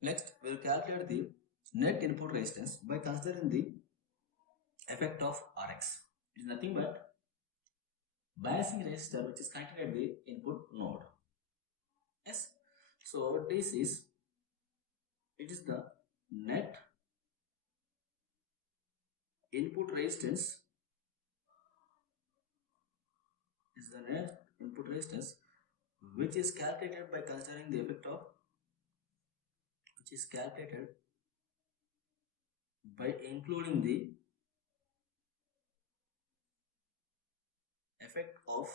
Next, we will calculate the net input resistance by considering the effect of Rx. It is nothing but biasing resistor which is connected at the input node. Yes. So it is the net input resistance which is calculated by considering the effect of which is calculated by including the effect of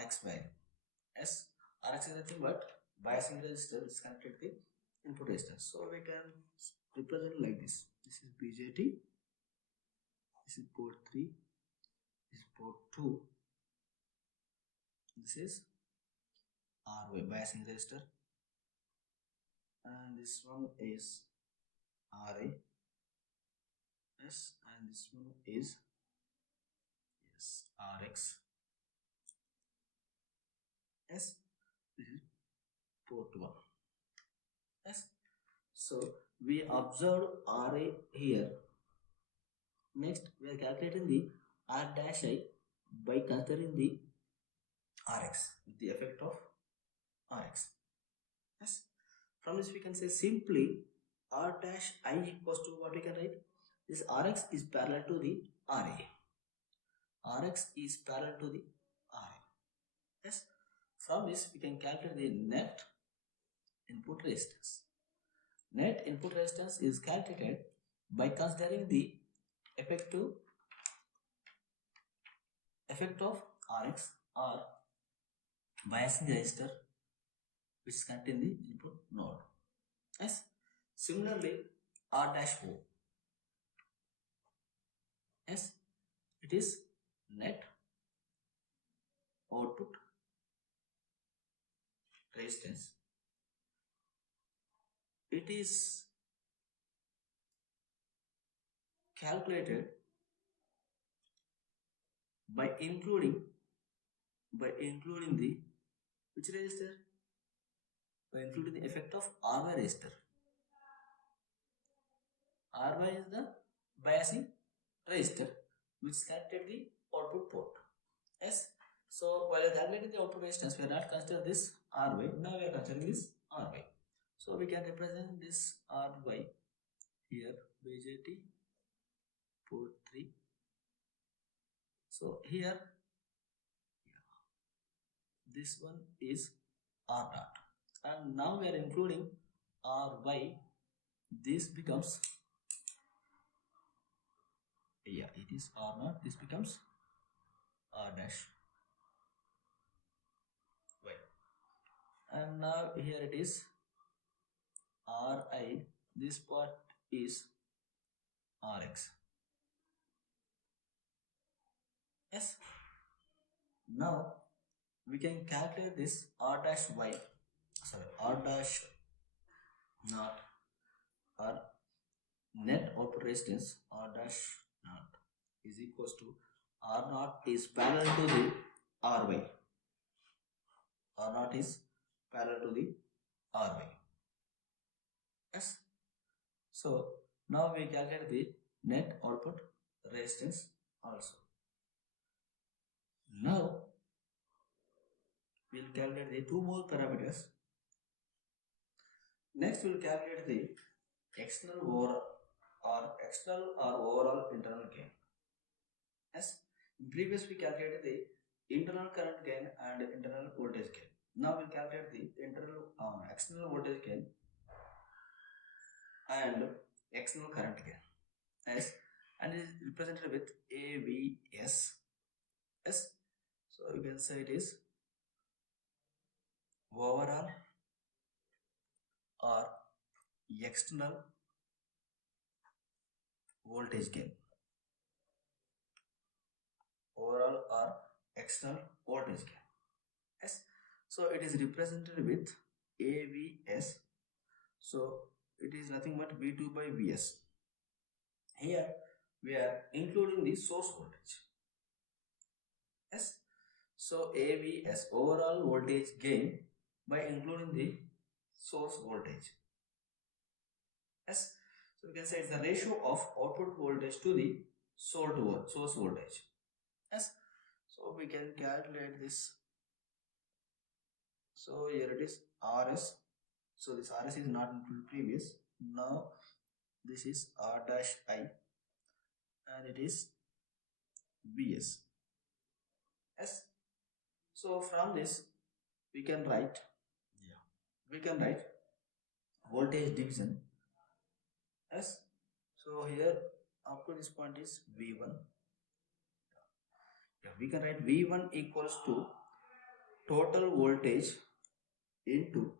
Rx value. Yes, Rx is nothing but biasing resistor is connected to the input resistance. So we can represent like this. This is BJT. This is port 3. This is port 2. This is RY biasing resistor. And this one is RA. Yes, and this one is RX. Yes, this is port 1. Yes, so we observe RA here. Next, we are calculating the R dash I by considering the Rx, the effect of Rx. Yes, from this we can say simply R dash I equals to what we can write. This Rx is parallel to the RA. Rx is parallel to the RA. Yes, from this we can calculate the net input resistance. Net input resistance is calculated by considering the effect of Rx or biasing resistor which is connected in the input node. Yes. Similarly, R dash O. Yes, it is net output resistance. It is calculated by including the which resistor? By including the effect of RY resistor. RY is the biasing resistor which is connected the output port. Yes. So while calculating the output resistance, we are not considering this RY. Now we are considering this RY. So we can represent this RY here BJT port 3. So here this one is R dot, and now we are including RY. This becomes it is R naught. This becomes R dash Y, and now here it is Ri. This part is Rx. Yes. Now we can calculate this R dash Y. Sorry, R dash naught or net output resistance R dash naught is equals to R naught is parallel to the Ry. R naught is parallel to the Ry. Yes. So now we calculate the net output resistance also. Now we will calculate the two more parameters. Next we will calculate the external or overall internal gain. Yes. In previous we calculated the internal current gain and internal voltage gain. Now we will calculate the external voltage gain and external current gain. Yes, and it is represented with AVS. Yes, so you can say it is overall or external voltage gain. Overall or external voltage gain. Yes, so it is represented with AVS. So it is nothing but V2 by Vs. Here we are including the source voltage. Yes, so AVS overall voltage gain by including the source voltage. Yes. So we can say it's the ratio of output voltage to the source voltage. Yes. So we can calculate this. So here it is RS. So this RS is not in previous. Now this is R dash I and it is Vs. Yes. So from this we can write, we can write voltage division. Yes. So here up to this point is V1. Yeah, we can write V1 equals to total voltage into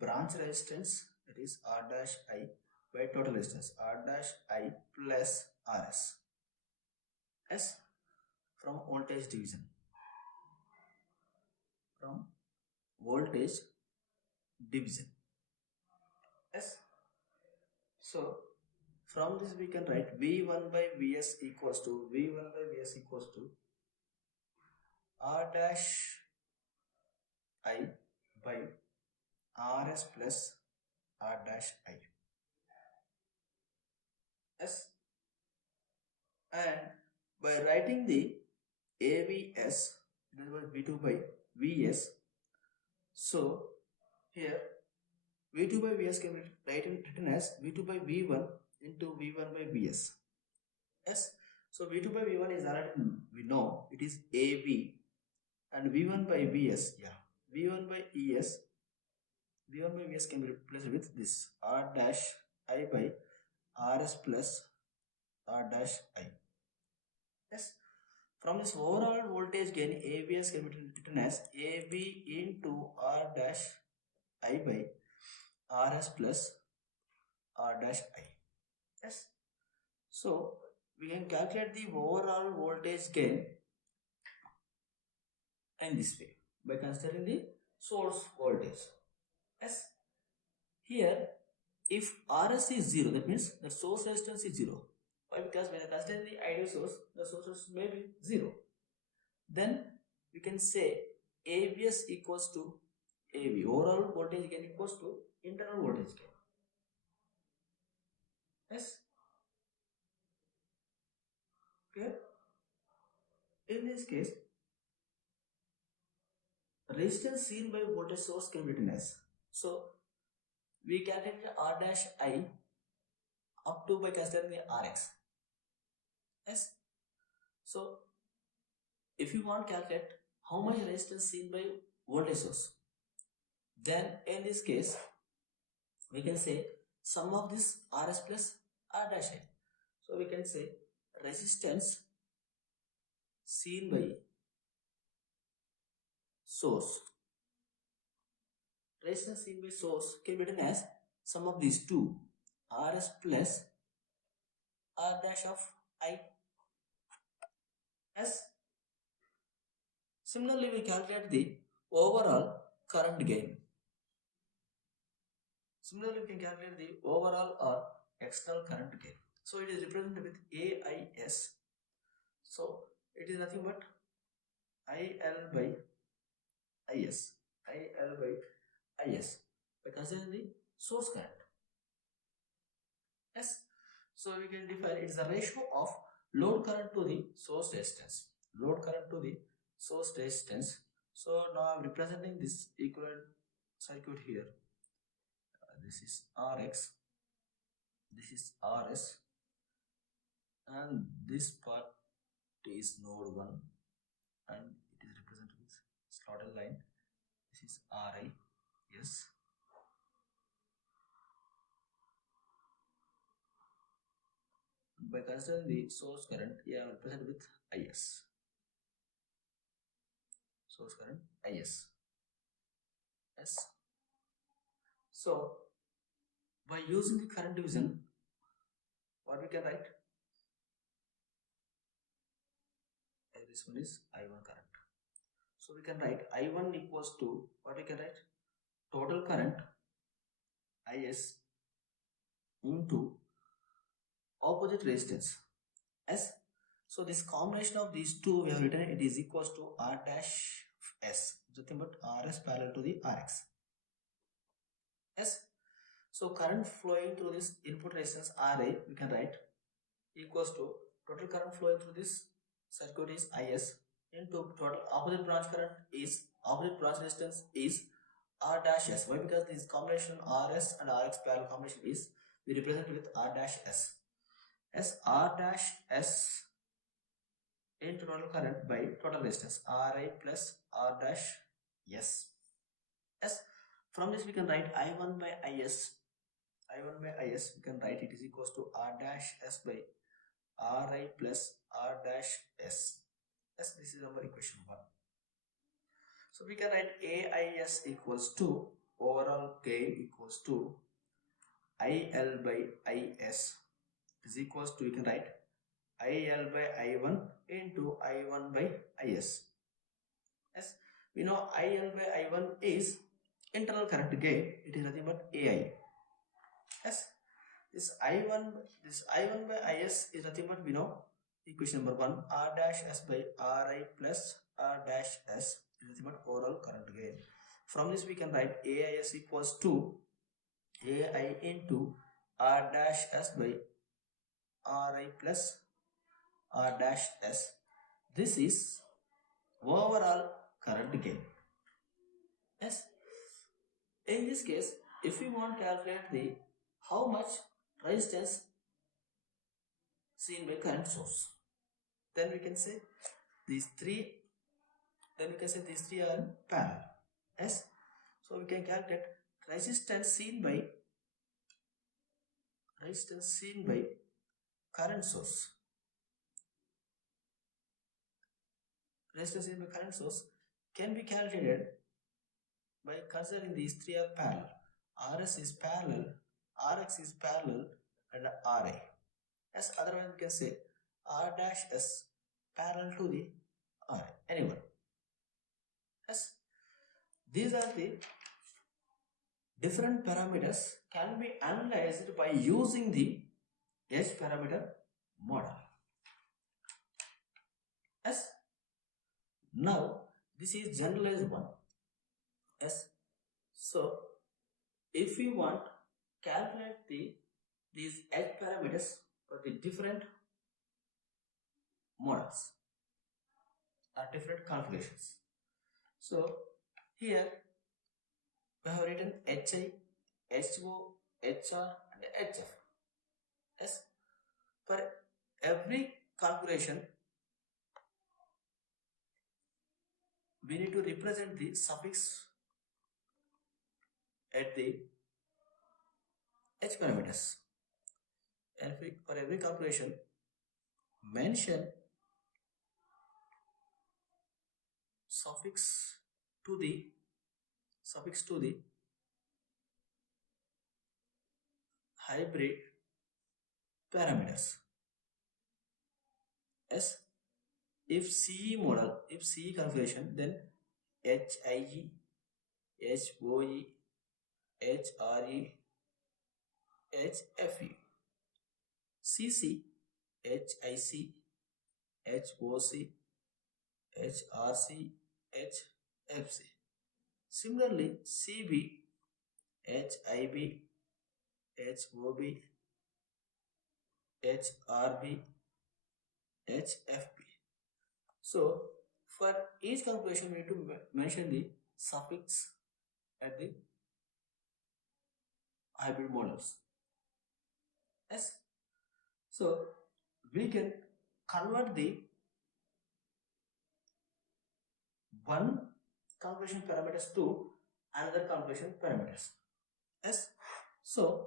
branch resistance, that is R dash I by total resistance R dash I plus RS. S from voltage division, from voltage division. S. So from this we can write V1 by Vs equals to R dash I by RS plus R dash I. S. And by writing the AVS, that was V2 by Vs. So here V2 by Vs can be written as V2 by V1 into V1 by Vs. Yes. So V2 by V1 is already, we know it is AV, and V1 by Vs, yeah, V1 by ES, V1 by Vs can be replaced with this R dash I by RS plus R dash I. Yes. From this overall voltage gain, AVS can be written as AV into R dash I by RS plus R dash I. Yes. So we can calculate the overall voltage gain in this way by considering the source voltage. Yes. Here, if RS is 0, that means the source resistance is 0. Why? Because when I consider the ideal source, the source resistance may be 0. Then we can say AVS equals to AV, overall voltage gain equals to internal voltage gain. Yes. Okay. In this case, resistance seen by voltage source can be written as. So we calculate R dash I up to by considering the Rx. Yes. So if you want to calculate how much resistance seen by voltage source, then in this case we can say sum of this Rs plus R dash I. So we can say resistance seen by source. Resistance seen by source can be written as sum of these two, Rs plus R dash of I. As similarly we calculate the overall current gain. Similarly, we can calculate the overall or external current gain. So it is represented with AIS. So it is nothing but IL by IS. IL by IS by considering the source current. Yes. So we can define it is the ratio of load current to the source resistance. Load current to the source resistance. So now I am representing this equivalent circuit here. This is RX. This is RS. And this part is node 1 and it is represented with slotted line. This is Ri. Yes. By considering the source current, yeah, represented with Is. Source current Is. Yes. So by using the current division, what we can write? This one is I1 current. So we can write I1 equals to what we can write? Total current Is into opposite resistance S. So this combination of these two we have written it is equals to R dash S, nothing but Rs parallel to the Rx. S. So current flowing through this input resistance RA, we can write equals to total current flowing through this circuit is IS into total opposite branch current is opposite branch resistance is R dash S. Why? Because this combination RS and RX parallel combination is we represent with R dash S. As R dash S into total current by total resistance RI plus R dash S. S. From this we can write I1 by IS. I1 by IS we can write it is equals to R dash S by Ri plus R dash S. Yes, this is our equation 1. So we can write AIS equals to overall gain equals to IL by IS is equals to, we can write IL by I1 into I1 by IS. Yes, we know IL by I1 is internal current gain, it is nothing but AI. Yes, this I1 by IS is nothing but, we know equation number 1 R dash S by Ri plus R dash S is nothing but overall current gain. From this we can write AIS equals to AI into R dash S by Ri plus R dash S. This is overall current gain. Yes. In this case, if we want to calculate the how much resistance seen by current source, then we can say these three. Then we can say these three are in parallel. Yes. So we can calculate resistance seen by current source. Resistance seen by current source can be calculated by considering these three are parallel. RS is parallel, RX is parallel, and RA. As otherwise we can say R dash S parallel to the RA. Anyone? Yes. These are the different parameters can be analyzed by using the H parameter model. Yes. Now this is generalized one. Yes. So if we want calculate these H parameters for the different models or different configurations. So here we have written HI, HO, HR and HF. Yes. For every configuration we need to represent the suffix at the H parameters. And for every configuration mention suffix to the hybrid parameters. As if CE model, if CE configuration, then HIE, HOE, HRE, HFE, CC, HIC, HOC, HRC, HFC. Similarly, CB, HIB, HOB, HRB, HFB. So for each configuration we need to mention the suffix at the hybrid models. Yes. So we can convert the one configuration parameters to another configuration parameters. Yes. So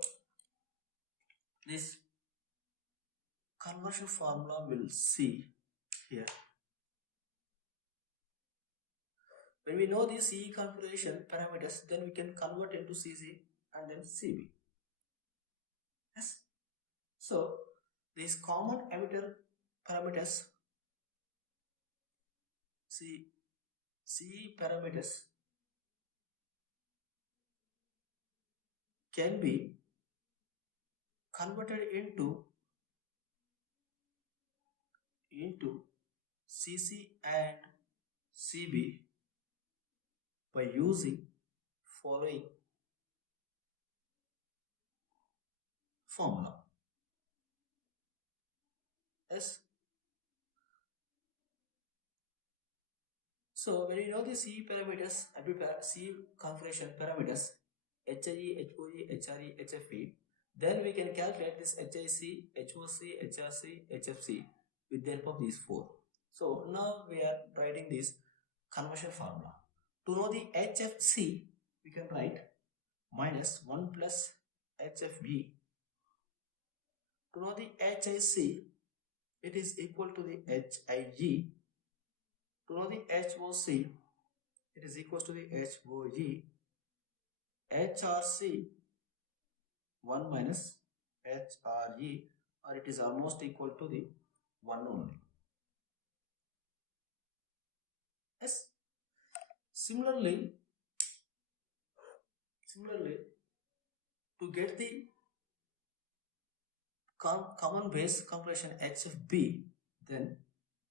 this conversion formula we'll see here. When we know the CE configuration parameters, then we can convert into CC and then CB. Yes. So these common emitter parameters, CE parameters can be converted into CC and CB by using following formula. Yes. So when you know the C parameters, C configuration parameters, HIE, HOE, HRE, HFE, then we can calculate this HIC, HOC, HRC, HFC with the help of these four. So now we are writing this conversion formula. To know the HFC, we can write minus 1 plus HFB. To know the HIC, it is equal to the HIG. To know the HOC, it is equal to the HOG. HRC 1 minus HRE, or it is almost equal to the 1 only. Yes. Similarly, to get the common base compression HFB, then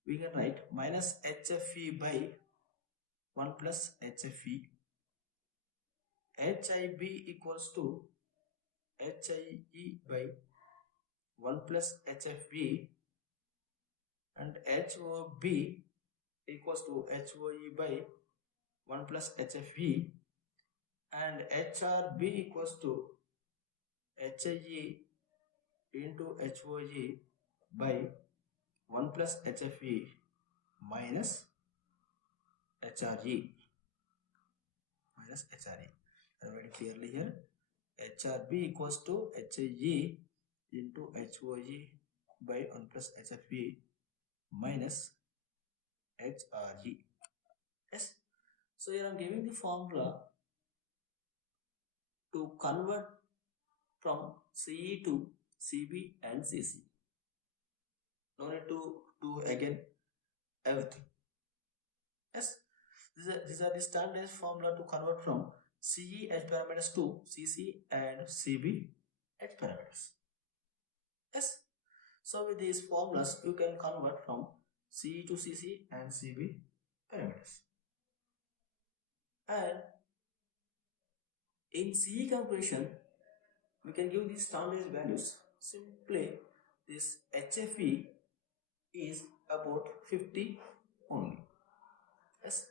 we can write minus HFE by 1 plus HFE. HIB equals to HIE by 1 plus HFB, and HOB equals to HOE by 1 plus HFE, and HRB equals to HIE into HOE by 1 plus HFE minus HRE. I write clearly here. HRB equals to HIE into HOE by 1 plus HFE minus HRE. Yes. So here I am giving the formula to convert from CE to CB and CC. No need to do again everything. Yes, these are the standard formula to convert from CE H parameters to CC and CB H parameters. Yes, so with these formulas you can convert from CE to CC and CB parameters. And in CE compression, we can give these standard values. Simply, this HFE is about 50 only. Yes,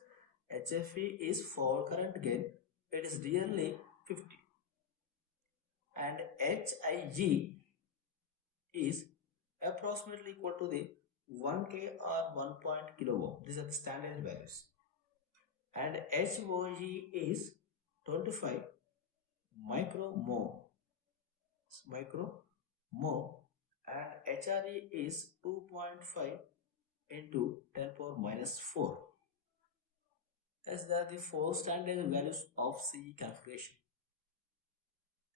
HFE is for current gain, it is really 50. And HIG is approximately equal to the 1K or 1 kilo ohm. These are the standard values. And HOG is 25 micro mho, and HRE is 2.5 into 10 power minus 4. As they are the four standard values of CE configuration.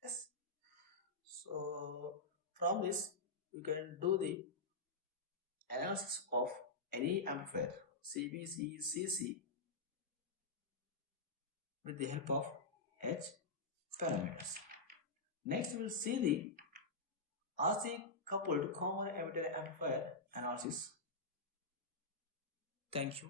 Yes. So from this you can do the analysis of any amplifier CB, CE, CC with the help of H parameters. Next we will see the RC coupled common emitter amplifier analysis. Thank you.